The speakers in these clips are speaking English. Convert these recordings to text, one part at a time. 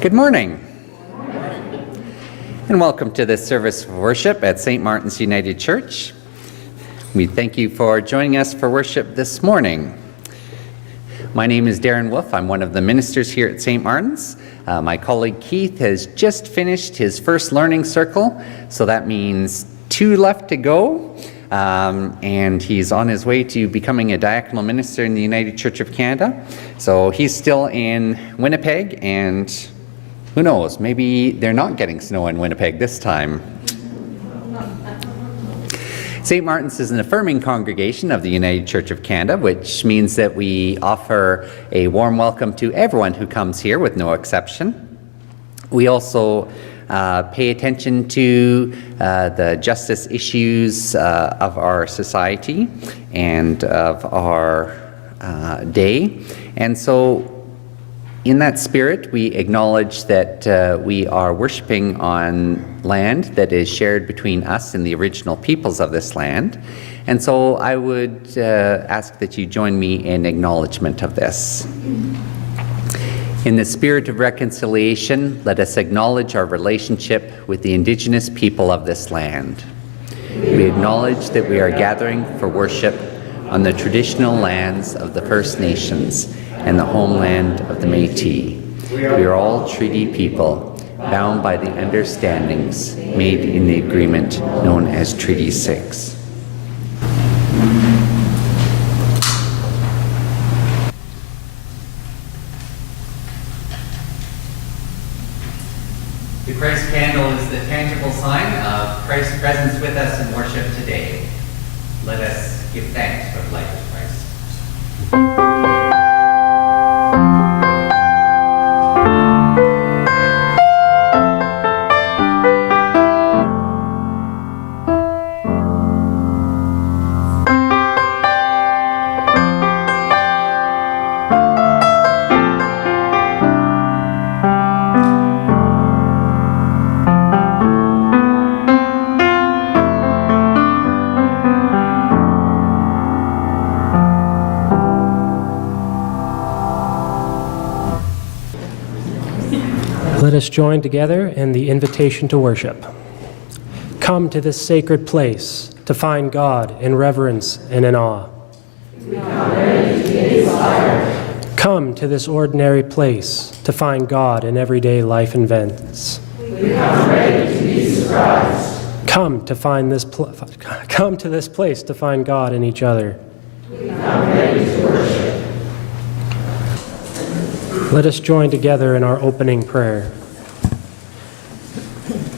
Good morning, and welcome to this service of worship at St. Martin's United Church. We thank you for joining us for worship this morning. My name is Darren Wolf. I'm one of the ministers here at St. Martin's. My colleague Keith has just finished his first learning circle, so that means 2 left to go. And he's on his way to becoming a diaconal minister in the United Church of Canada. So he's still in Winnipeg, and who knows, maybe they're not getting snow in Winnipeg this time. St. Martin's is an affirming congregation of the United Church of Canada, which means that we offer a warm welcome to everyone who comes here with no exception. We also pay attention to the justice issues of our society and of our day. And so in that spirit, we acknowledge that we are worshiping on land that is shared between us and the original peoples of this land. And so I would ask that you join me in acknowledgement of this. In the spirit of reconciliation, let us acknowledge our relationship with the Indigenous people of this land. We acknowledge that we are gathering for worship on the traditional lands of the First Nations and the homeland of the Métis. We are all treaty people, bound by the understandings made in the agreement known as Treaty 6. The Christ candle is the tangible sign of Christ's presence with us in worship today. Let us give thanks for the life of Christ. Let us join together in the invitation to worship. Come to this sacred place to find God in reverence and in awe. We come ready to be inspired. Come to this ordinary place to find God in everyday life events. We come ready to be surprised. Come to this place to find God in each other. We come ready to worship. Let us join together in our opening prayer.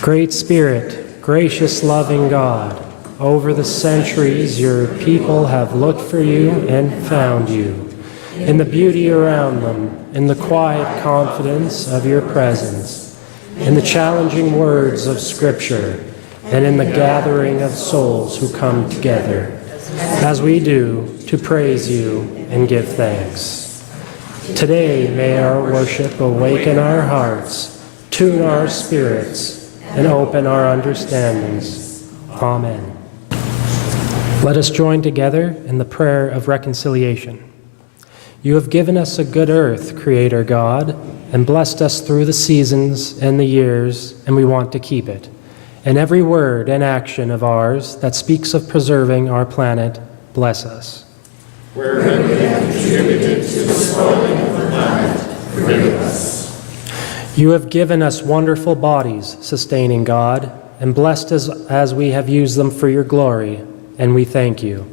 Great Spirit, gracious, loving God, over the centuries your people have looked for you and found you. In the beauty around them, in the quiet confidence of your presence, in the challenging words of Scripture, and in the gathering of souls who come together, as we do, to praise you and give thanks. Today, may our worship awaken our hearts, tune our spirits, and open our understandings. Amen. Let us join together in the prayer of reconciliation. You have given us a good earth, Creator God, and blessed us through the seasons and the years, and we want to keep it. And every word and action of ours that speaks of preserving our planet, bless us. Wherever we have contributed to the spoiling of the planet, forgive us. You have given us wonderful bodies, sustaining God, and blessed us as we have used them for your glory, and we thank you.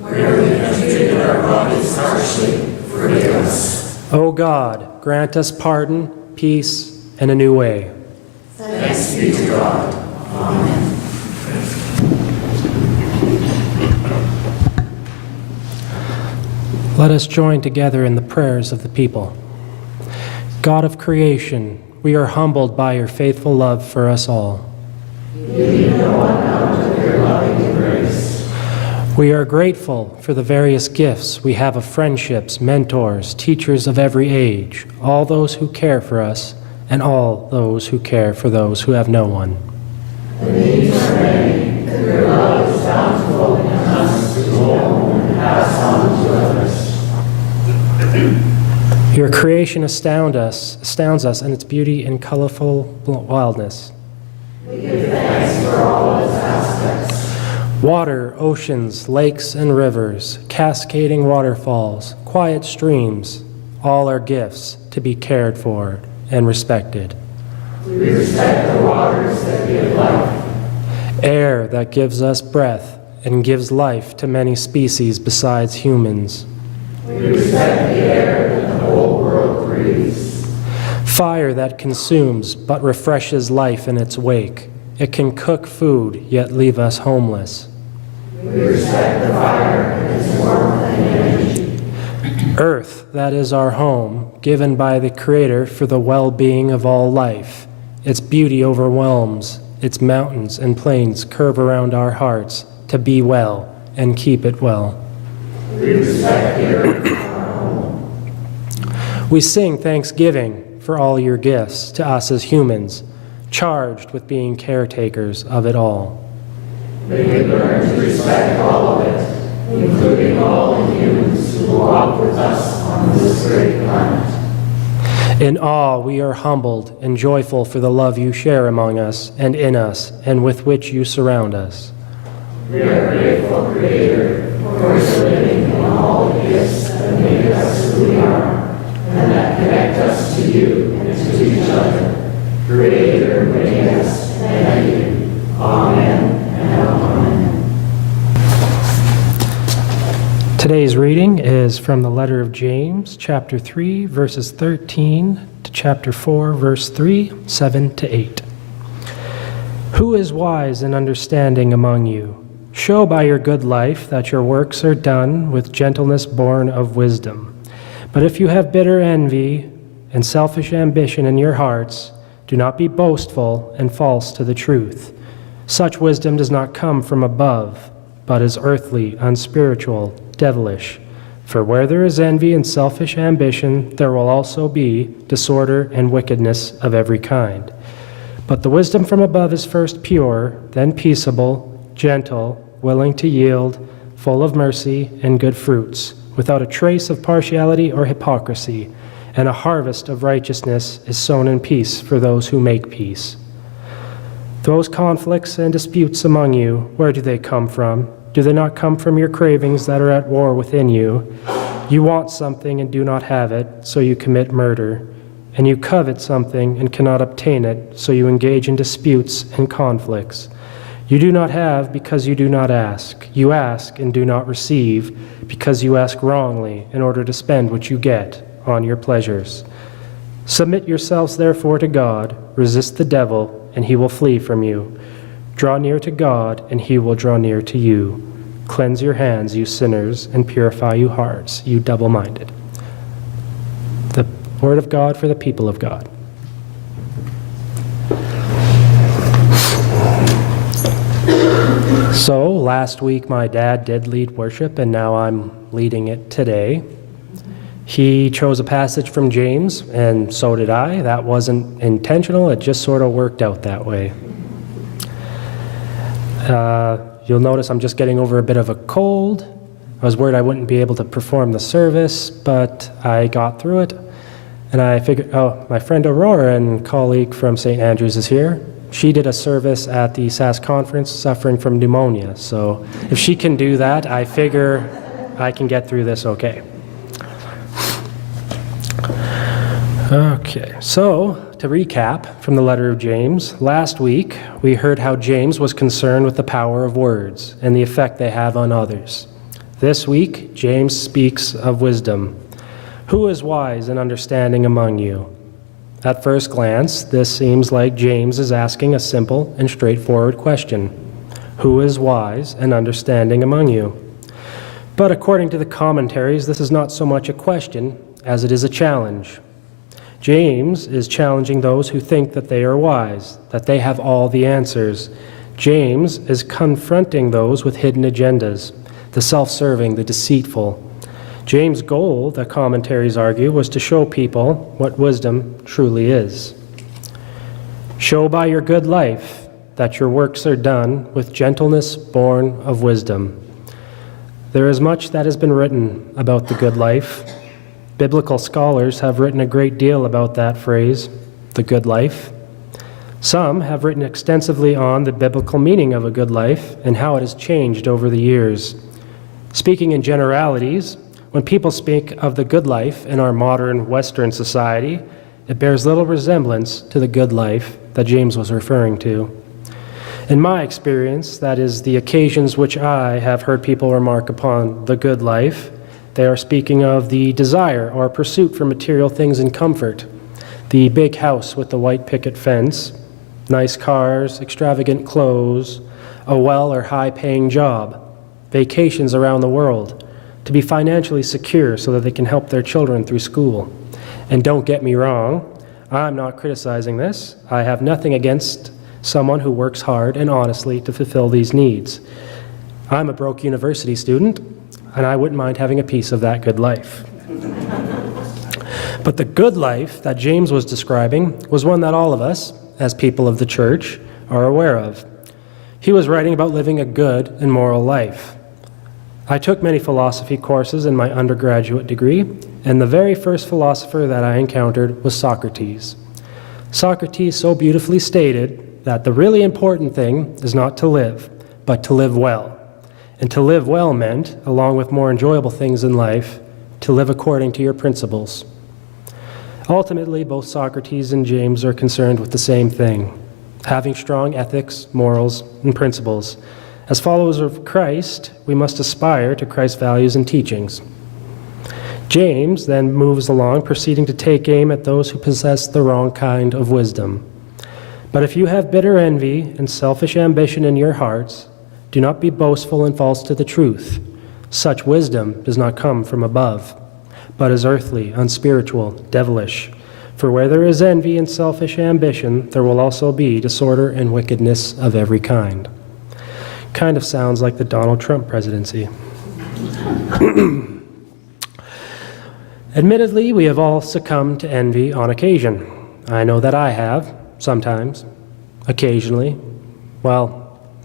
Where we have treated our bodies harshly, forgive us. O God, grant us pardon, peace, and a new way. Thanks be to God. Amen. Let us join together in the prayers of the people. God of creation, we are humbled by your faithful love for us all. Give no one out of your loving grace. We are grateful for the various gifts we have of friendships, mentors, teachers of every age, all those who care for us, and all those who care for those who have no one. The needs are many, and your love is bountiful in us to know and pass on to others. Your creation astounds us in its beauty and colorful wildness. We give thanks for all its aspects. Water, oceans, lakes, and rivers, cascading waterfalls, quiet streams, all are gifts to be cared for and respected. We respect the waters that give life. Air that gives us breath and gives life to many species besides humans. We respect the air that the whole world breathes. Fire that consumes but refreshes life in its wake. It can cook food yet leave us homeless. We respect the fire and its warmth and energy. Earth that is our home, given by the Creator for the well-being of all life. Its beauty overwhelms. Its mountains and plains curve around our hearts to be well and keep it well. We respect the earth, our home. We sing thanksgiving for all your gifts to us as humans, charged with being caretakers of it all. May we learn to respect all of it, including all the humans who walk with us on this great planet. In awe, we are humbled and joyful for the love you share among us and in us, and with which you surround us. We are grateful, Creator, for living in all the gifts that make us who we are, and that connect us to you and to each other. Creator, make us, thank you. Amen and amen. Today's reading is from the letter of James, chapter 3, verses 13 to chapter 4, verse 3, 7 to 8. Who is wise and understanding among you? Show by your good life that your works are done with gentleness born of wisdom. But if you have bitter envy and selfish ambition in your hearts, do not be boastful and false to the truth. Such wisdom does not come from above, but is earthly, unspiritual, devilish. For where there is envy and selfish ambition, there will also be disorder and wickedness of every kind. But the wisdom from above is first pure, then peaceable, gentle, willing to yield, full of mercy and good fruits, without a trace of partiality or hypocrisy, and a harvest of righteousness is sown in peace for those who make peace. Those conflicts and disputes among you, where do they come from? Do they not come from your cravings that are at war within you? You want something and do not have it, so you commit murder. And you covet something and cannot obtain it, so you engage in disputes and conflicts. You do not have because you do not ask. You ask and do not receive because you ask wrongly in order to spend what you get on your pleasures. Submit yourselves therefore to God, resist the devil, and he will flee from you. Draw near to God, and he will draw near to you. Cleanse your hands, you sinners, and purify you hearts, you double-minded. The word of God for the people of God. So, last week my dad did lead worship, and now I'm leading it today. He chose a passage from James, and so did I. That wasn't intentional, it just sort of worked out that way. You'll notice I'm just getting over a bit of a cold. I was worried I wouldn't be able to perform the service, but I got through it. And I figured, my friend Aurora and colleague from St. Andrews is here. She did a service at the SAS conference suffering from pneumonia. So if she can do that, I figure I can get through this okay. Okay, so to recap from the letter of James, last week we heard how James was concerned with the power of words and the effect they have on others. This week, James speaks of wisdom. Who is wise and understanding among you? At first glance, this seems like James is asking a simple and straightforward question. Who is wise and understanding among you? But according to the commentaries, this is not so much a question as it is a challenge. James is challenging those who think that they are wise, that they have all the answers. James is confronting those with hidden agendas, the self-serving, the deceitful. James' goal, the commentaries argue, was to show people what wisdom truly is. Show by your good life that your works are done with gentleness born of wisdom. There is much that has been written about the good life. Biblical scholars have written a great deal about that phrase, the good life. Some have written extensively on the biblical meaning of a good life and how it has changed over the years. Speaking in generalities, when people speak of the good life in our modern Western society, it bears little resemblance to the good life that James was referring to. In my experience, that is, the occasions which I have heard people remark upon the good life, they are speaking of the desire or pursuit for material things and comfort, the big house with the white picket fence, nice cars, extravagant clothes, a well or high-paying job, vacations around the world, to be financially secure so that they can help their children through school. And don't get me wrong, I'm not criticizing this. I have nothing against someone who works hard and honestly to fulfill these needs. I'm a broke university student, and I wouldn't mind having a piece of that good life. But the good life that James was describing was one that all of us, as people of the church, are aware of. He was writing about living a good and moral life. I took many philosophy courses in my undergraduate degree, and the very first philosopher that I encountered was Socrates. Socrates so beautifully stated that the really important thing is not to live, but to live well. And to live well meant, along with more enjoyable things in life, to live according to your principles. Ultimately, both Socrates and James are concerned with the same thing, having strong ethics, morals, and principles. As followers of Christ, we must aspire to Christ's values and teachings. James then moves along, proceeding to take aim at those who possess the wrong kind of wisdom. But if you have bitter envy and selfish ambition in your hearts, do not be boastful and false to the truth. Such wisdom does not come from above, but is earthly, unspiritual, devilish. For where there is envy and selfish ambition, there will also be disorder and wickedness of every kind. Kind of sounds like the Donald Trump presidency. Admittedly, we have all succumbed to envy on occasion. I know that I have, sometimes, occasionally, well,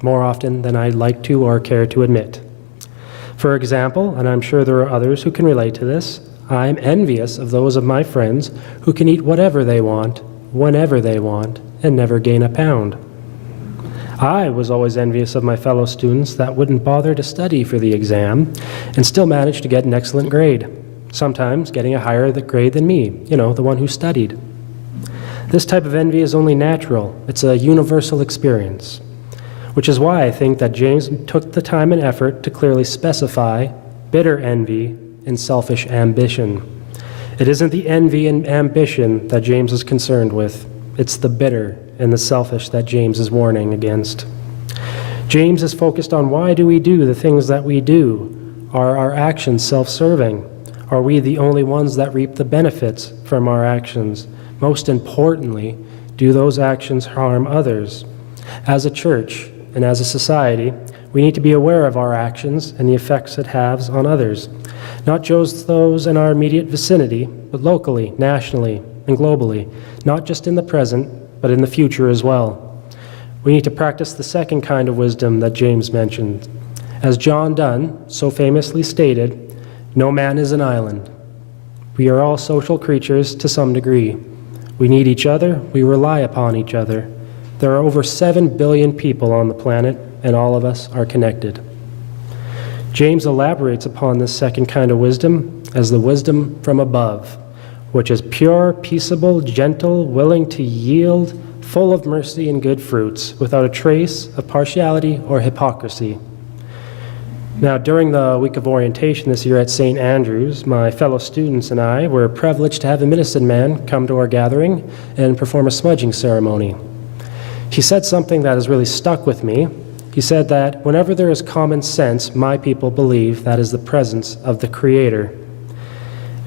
more often than I'd like to or care to admit. For example, and I'm sure there are others who can relate to this, I'm envious of those of my friends who can eat whatever they want, whenever they want, and never gain a pound. I was always envious of my fellow students that wouldn't bother to study for the exam and still managed to get an excellent grade, sometimes getting a higher grade than me, the one who studied. This type of envy is only natural. It's a universal experience, which is why I think that James took the time and effort to clearly specify bitter envy and selfish ambition. It isn't the envy and ambition that James is concerned with. It's the bitter and the selfish that James is warning against. James is focused on why do we do the things that we do? Are our actions self-serving? Are we the only ones that reap the benefits from our actions? Most importantly, do those actions harm others? As a church and as a society, we need to be aware of our actions and the effects it has on others, not just those in our immediate vicinity, but locally, nationally, and globally, not just in the present, but in the future as well. We need to practice the second kind of wisdom that James mentioned. As John Donne so famously stated, no man is an island. We are all social creatures to some degree. We need each other, we rely upon each other. There are over 7 billion people on the planet, and all of us are connected. James elaborates upon this second kind of wisdom as the wisdom from above, which is pure, peaceable, gentle, willing to yield, full of mercy and good fruits, without a trace of partiality or hypocrisy. Now, during the week of orientation this year at St. Andrews, my fellow students and I were privileged to have a medicine man come to our gathering and perform a smudging ceremony. He said something that has really stuck with me. He said that whenever there is common sense, my people believe that is the presence of the Creator.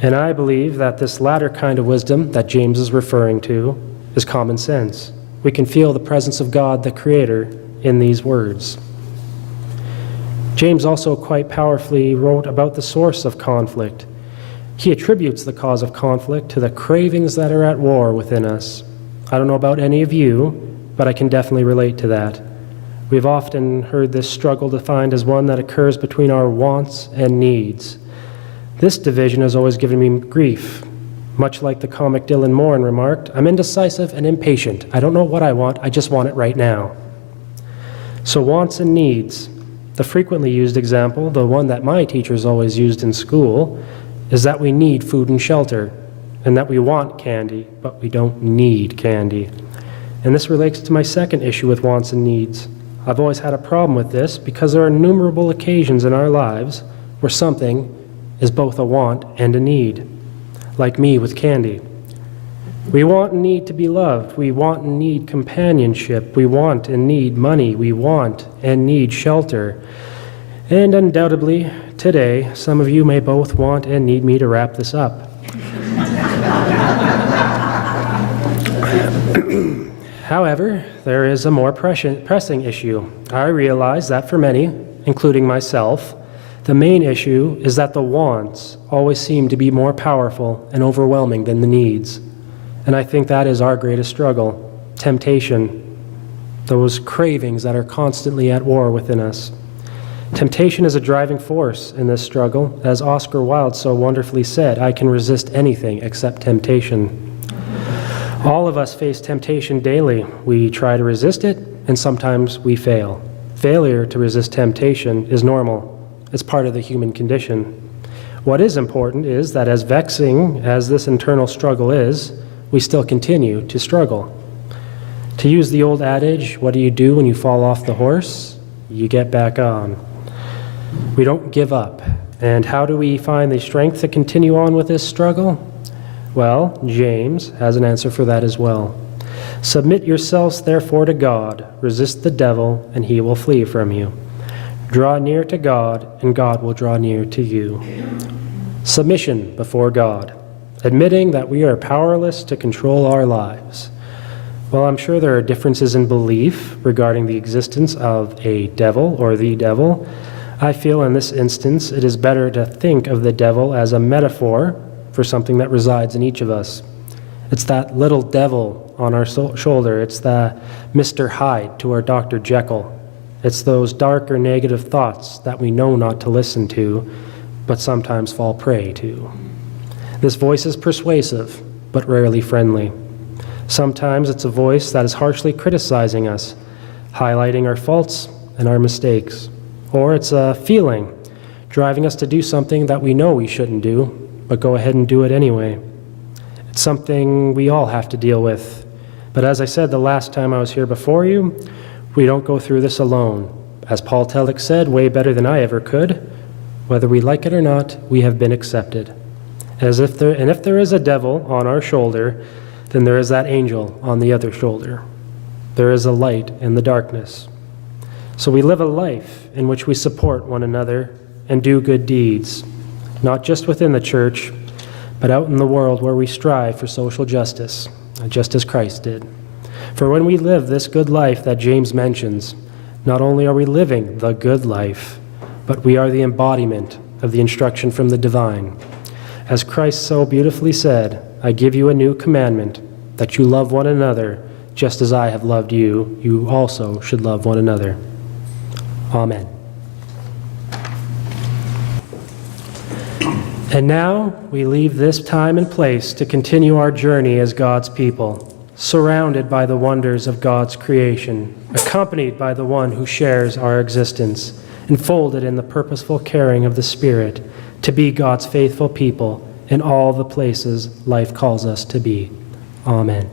And I believe that this latter kind of wisdom that James is referring to is common sense. We can feel the presence of God, the Creator, in these words. James also quite powerfully wrote about the source of conflict. He attributes the cause of conflict to the cravings that are at war within us. I don't know about any of you, but I can definitely relate to that. We've often heard this struggle defined as one that occurs between our wants and needs. This division has always given me grief. Much like the comic Dylan Moran remarked, I'm indecisive and impatient. I don't know what I want, I just want it right now. So wants and needs. The frequently used example, the one that my teachers always used in school, is that we need food and shelter, and that we want candy, but we don't need candy. And this relates to my second issue with wants and needs. I've always had a problem with this because there are innumerable occasions in our lives where something is both a want and a need, like me with candy. We want and need to be loved. We want and need companionship. We want and need money. We want and need shelter. And undoubtedly, today, some of you may both want and need me to wrap this up. However, there is a more pressing issue. I realize that for many, including myself, the main issue is that the wants always seem to be more powerful and overwhelming than the needs. And I think that is our greatest struggle, temptation, those cravings that are constantly at war within us. Temptation is a driving force in this struggle. As Oscar Wilde so wonderfully said, I can resist anything except temptation. All of us face temptation daily. We try to resist it, and sometimes we fail. Failure to resist temptation is normal. It's part of the human condition. What is important is that as vexing as this internal struggle is, we still continue to struggle. To use the old adage, what do you do when you fall off the horse? You get back on. We don't give up. And how do we find the strength to continue on with this struggle? Well, James has an answer for that as well. Submit yourselves therefore to God, resist the devil, and he will flee from you. Draw near to God, and God will draw near to you. Submission before God, admitting that we are powerless to control our lives. While I'm sure there are differences in belief regarding the existence of a devil or the devil, I feel in this instance it is better to think of the devil as a metaphor for something that resides in each of us. It's that little devil on our shoulder. It's the Mr. Hyde to our Dr. Jekyll. It's those dark or negative thoughts that we know not to listen to, but sometimes fall prey to. This voice is persuasive, but rarely friendly. Sometimes it's a voice that is harshly criticizing us, highlighting our faults and our mistakes. Or it's a feeling, driving us to do something that we know we shouldn't do, but go ahead and do it anyway. It's something we all have to deal with. But as I said the last time I was here before you, we don't go through this alone. As Paul Tillich said, way better than I ever could, whether we like it or not, we have been accepted. And if there is a devil on our shoulder, then there is that angel on the other shoulder. There is a light in the darkness. So we live a life in which we support one another and do good deeds, not just within the church, but out in the world where we strive for social justice, just as Christ did. For when we live this good life that James mentions, not only are we living the good life, but we are the embodiment of the instruction from the divine. As Christ so beautifully said, I give you a new commandment, that you love one another, just as I have loved you, you also should love one another. Amen. And now we leave this time and place to continue our journey as God's people, surrounded by the wonders of God's creation, accompanied by the one who shares our existence, enfolded in the purposeful caring of the Spirit, to be God's faithful people in all the places life calls us to be. Amen.